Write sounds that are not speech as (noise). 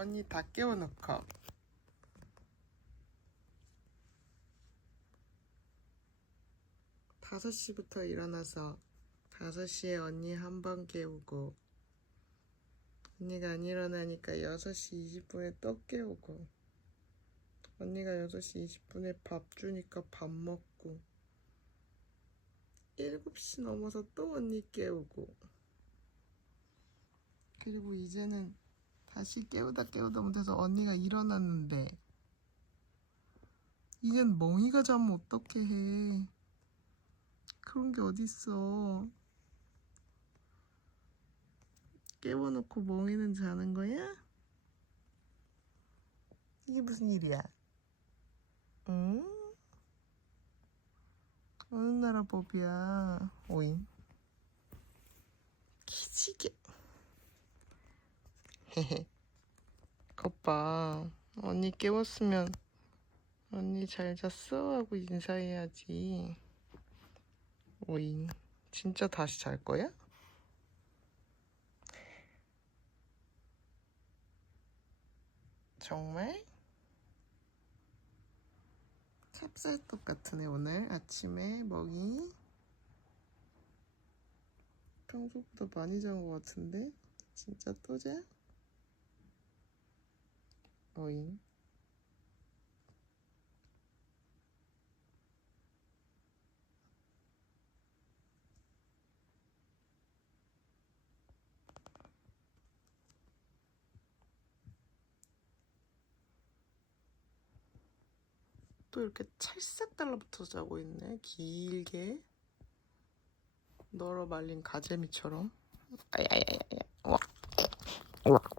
언니 다 깨워놓고. 다섯 시부터 일어나서 다섯 시에 언니 한 번 깨우고 언니가 안 일어나니까 여섯 시 20분에 또 깨우고 언니가 여섯 시 20분에 밥 주니까 밥 먹고 일곱 시 넘어서 또 언니 깨우고 그리고 이제는 다시 깨우다 깨우다 못해서 언니가 일어났는데 이젠 멍이가 자면 어떻게 해 그런 게 어딨어 깨워놓고 멍이는 자는 거야? 이게 무슨 일이야? 응? 어느 나라 법이야 오잉 기지개 (laughs) 겉봐 언니 깨웠으면 언니 잘 잤어? 하고 인사해야지 오잉 진짜 다시 잘 거야? 정말? 찹쌀떡 같으네 오늘 아침에 먹이 평소보다 많이 잔 것 같은데 진짜 또 자? 어잉 또 이렇게 찰싹 달라붙어 자고 있네. 길게. 널어 말린 가재미처럼. 아야야야야